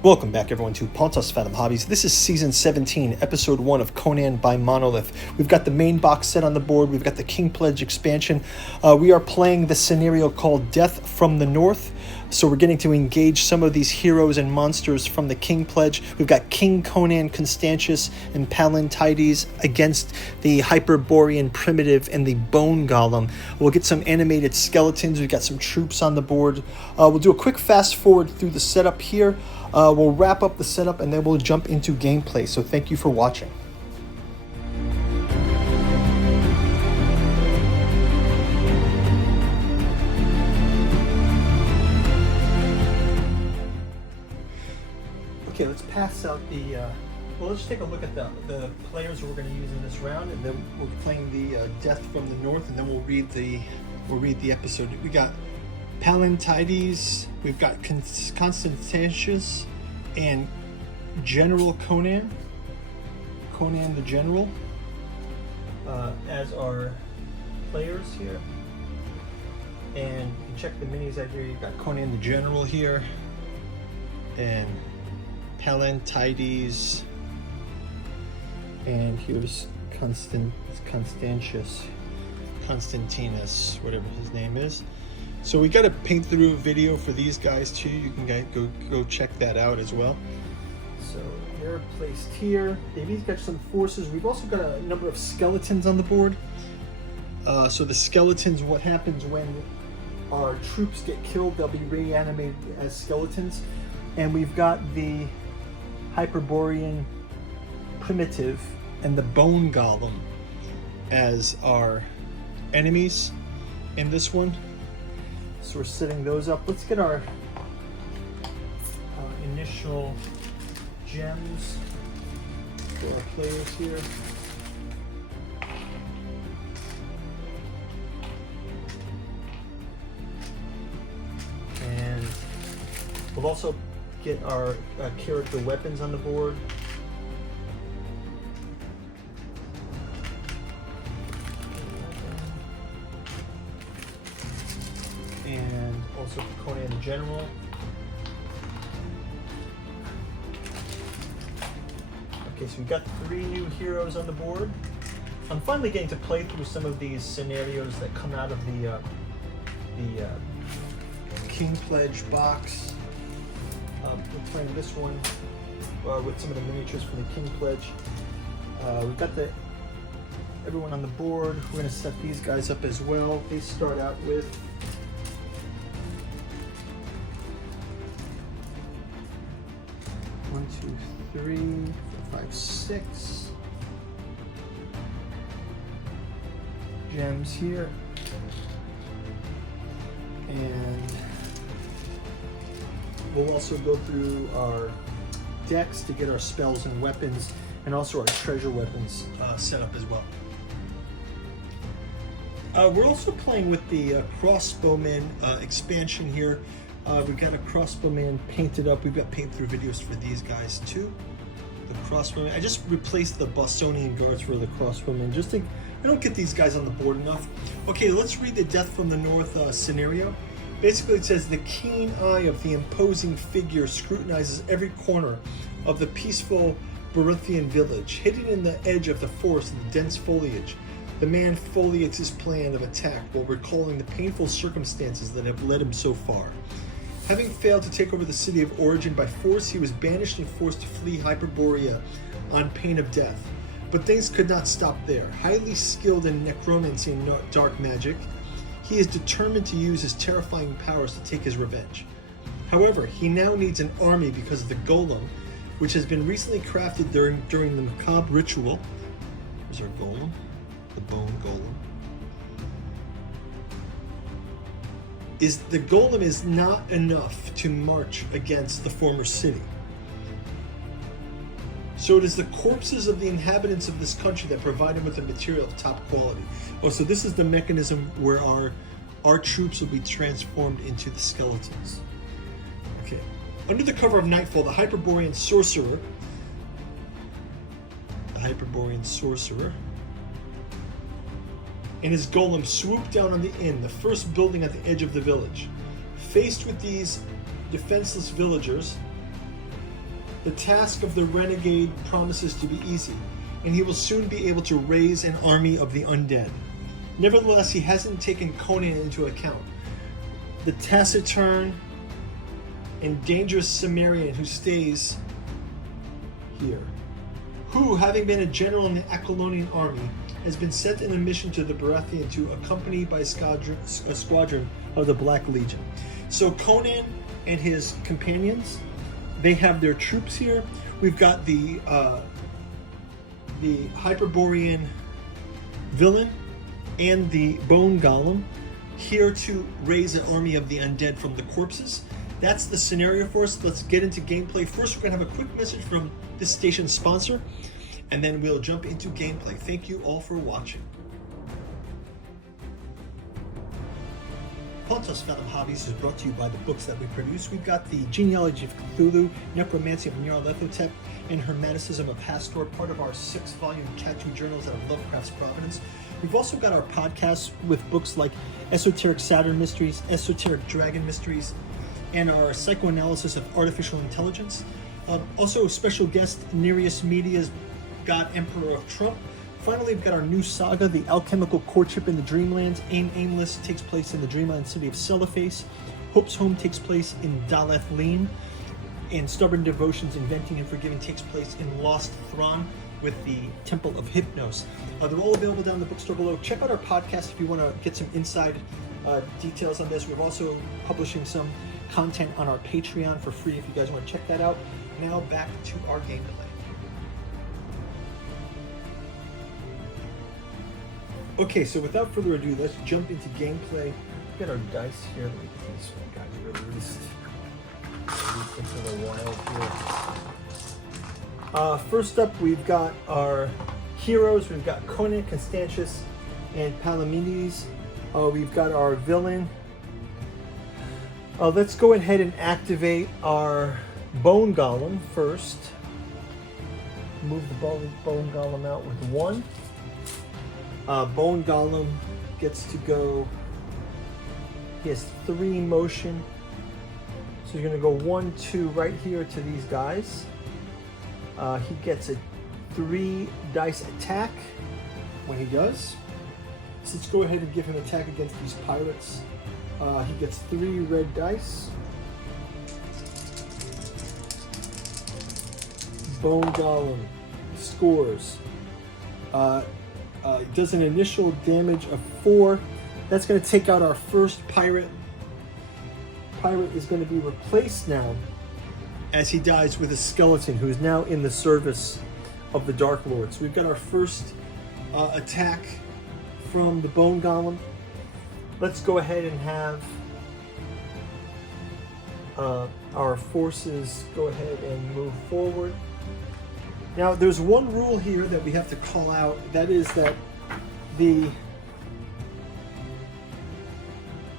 Welcome back, everyone, to Pontus Phantom Hobbies. This is Season 17, Episode 1 of Conan by Monolith. We've got the main box set on the board. We've got the King Pledge expansion. We are playing the scenario called Death from the North. So we're getting to engage some of these heroes and monsters from the King Pledge. We've got King Conan Constantius and Palantides against the Hyperborean Primitive and the Bone Golem. We'll get some animated skeletons. We've got some troops on the board. We'll do a quick fast forward through the setup here. We'll wrap up the setup and then we'll jump into gameplay. So thank you for watching. Okay, let's pass out the, well, let's take a look at the players we're going to use in this round, and then we're playing the Death from the North, and then we'll read the episode. We got Palantides, we've got Constantius, and General Conan the General, as our players here. And you can check the minis out here. You've got Conan the General here, and Palantides, and here's Constantius, Constantinus, whatever his name is. So we got a paint through video for these guys too. You can go check that out as well. So they're placed here. They've each got some forces. We've also got a number of skeletons on the board. So the skeletons, what happens when our troops get killed, they'll be reanimated as skeletons. And we've got the Hyperborean Primitive and the Bone Golem as our enemies in this one. So we're setting those up. Let's get our initial gems for our players here. And we'll also get our character weapons on the board. And also Conan the General. Okay, so we've got 3 new heroes on the board. I'm finally getting to play through some of these scenarios that come out of the King Pledge box. We're playing this one with some of the miniatures from the King Pledge. We've got everyone on the board. We're going to set these guys up as well. They start out with 1, 2, 3, 4, 5, 6 gems here, and we'll also go through our decks to get our spells and weapons, and also our treasure weapons set up as well. We're also playing with the crossbowman expansion here. We've got a crossbowman painted up. We've got paint through videos for these guys too. The crossbowman. I just replaced the Bostonian guards for the crossbowman. I don't get these guys on the board enough. Okay, let's read the Death from the North scenario. Basically, it says the keen eye of the imposing figure scrutinizes every corner of the peaceful Boruthian village, hidden in the edge of the forest in the dense foliage. The man foliates his plan of attack while recalling the painful circumstances that have led him so far. Having failed to take over the city of origin by force, he was banished and forced to flee Hyperborea on pain of death. But things could not stop there. Highly skilled in necromancy and dark magic, he is determined to use his terrifying powers to take his revenge. However, he now needs an army because of the golem, which has been recently crafted during the macabre ritual. There's our golem, the bone golem. The golem is not enough to march against the former city. So it is the corpses of the inhabitants of this country that provide him with a material of top quality. Oh, so this is the mechanism where our troops will be transformed into the skeletons. Okay. Under the cover of nightfall, the Hyperborean sorcerer and his golem swooped down on the inn, the first building at the edge of the village. Faced with these defenseless villagers, The task of the renegade promises to be easy, and he will soon be able to raise an army of the undead. Nevertheless, he hasn't taken Conan into account, the taciturn and dangerous Cimmerian who stays here, who, having been a general in the Aquilonian army, has been sent in a mission to the Baratheon to accompany by a squadron of the Black Legion. So Conan and his companions, they have their troops here. We've got the Hyperborean villain and the Bone Golem here to raise an army of the undead from the corpses. That's the scenario for us. Let's get into gameplay. First, we're gonna have a quick message from this station's sponsor, and then we'll jump into gameplay. Thank you all for watching. Pontos Fathom Hobbies is brought to you by the books that we produce. We've got the Genealogy of Cthulhu, Necromancy of Nyarlathotep, and Hermeticism of Hastur, part of our 6-volume Catu journals out of Lovecraft's Providence. We've also got our podcasts with books like Esoteric Saturn Mysteries, Esoteric Dragon Mysteries, and our Psychoanalysis of Artificial Intelligence. Also, special guest Nereus Media's God Emperor of Trump. Finally, we've got our new saga, The Alchemical Courtship in the Dreamlands. Aimless takes place in the dreamland city of Cellophase. Hope's Home takes place in Daleth Leen. And Stubborn Devotions, Inventing and Forgiving takes place in Lost Thrawn with the Temple of Hypnos. They're all available down in the bookstore below. Check out our podcast if you want to get some inside details on this. We're also publishing some content on our Patreon for free if you guys want to check that out. Now back to our gameplay. Okay, so without further ado, let's jump into gameplay. We've got our dice here. Let me get this one guy released into the wild here. First up, we've got our heroes. We've got Conan, Constantius, and Palamedes. We've got our villain. Let's go ahead and activate our Bone Golem first. Move the Bone Golem out with 1. Bone Golem gets to go, he has 3 motion. So you're gonna go 1, 2 right here to these guys. He gets a 3 dice attack when he does. So let's go ahead and give him an attack against these pirates. He gets 3 red dice. Bone Golem scores. Does an initial damage of 4. That's going to take out our first pirate. Pirate is going to be replaced now as he dies with a skeleton who is now in the service of the Dark Lord. So we've got our first attack from the Bone Golem. Let's go ahead and have our forces go ahead and move forward. Now, there's one rule here that we have to call out. That is that the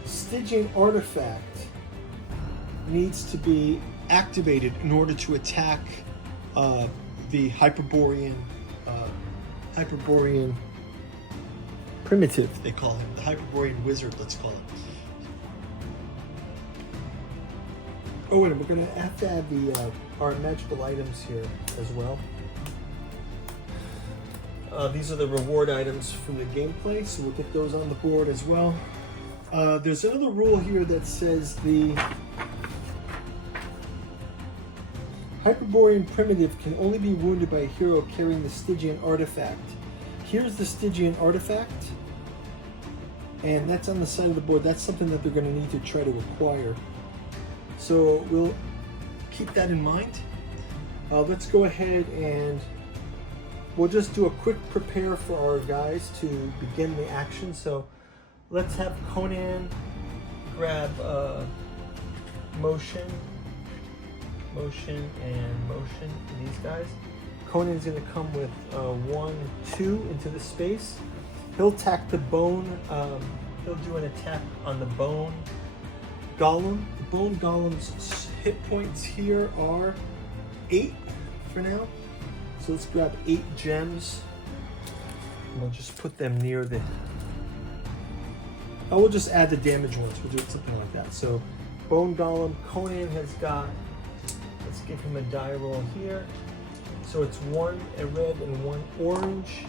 Stygian artifact needs to be activated in order to attack the Hyperborean primitive, they call him. The Hyperborean wizard, let's call him. Oh, and we're going to have to add our magical items here as well. These are the reward items from the gameplay, so we'll get those on the board as well. There's another rule here that says the Hyperborean primitive can only be wounded by a hero carrying the Stygian artifact. Here's the Stygian artifact, and that's on the side of the board. That's something that they're going to need to try to acquire. So we'll keep that in mind. Let's go ahead and we'll just do a quick prepare for our guys to begin the action. So let's have Conan grab motion, and motion for these guys. Conan's going to come with 1, 2 into the space. He'll attack the bone. He'll do an attack on the Bone Golem. The Bone Golem's hit points here are 8 for now. So let's grab 8 gems. And we'll just put them near the... Oh, we'll just add the damage ones. We'll do something like that. So Bone Golem, Conan has got Let's give him a die roll here. So it's 1 red and 1 orange.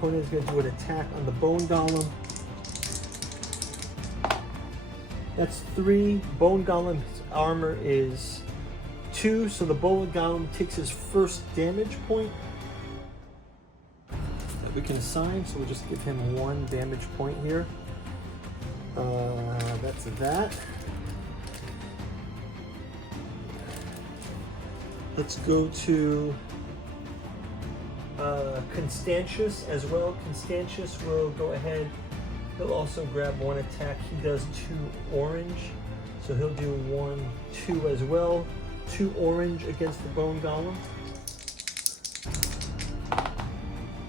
Conan's going to do an attack on the Bone Golem. That's 3. Bone Golem's armor is 2, so the Bone Golem takes his first damage point that we can assign, so we'll just give him 1 damage point here. That's that. Let's go to Constantius as well. Constantius will go ahead. He'll also grab 1 attack. He does 2 orange. So he'll do 1, 2 as well. 2 orange against the Bone Golem.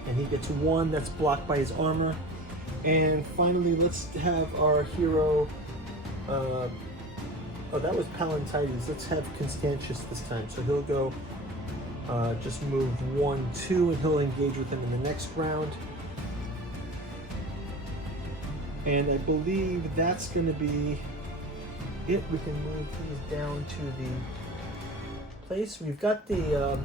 And he gets 1 that's blocked by his armor. And finally, let's have our hero. Oh, that was Pallantides. Let's have Constantius this time. So he'll go just move 1, 2, and he'll engage with him in the next round. And I believe that's going to be it. We can move these down to the place. We've got the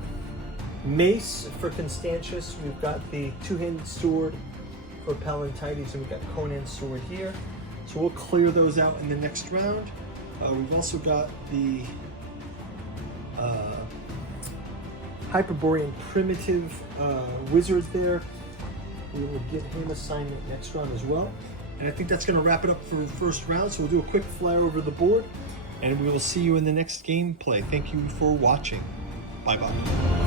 mace for Constantius. We've got the 2-handed sword for Pallantides, and we've got Conan's sword here. So we'll clear those out in the next round. We've also got the Hyperborean primitive wizard there. We will give him assignment next round as well. And I think that's going to wrap it up for the first round. So we'll do a quick flyer over the board, and we will see you in the next gameplay. Thank you for watching. Bye-bye.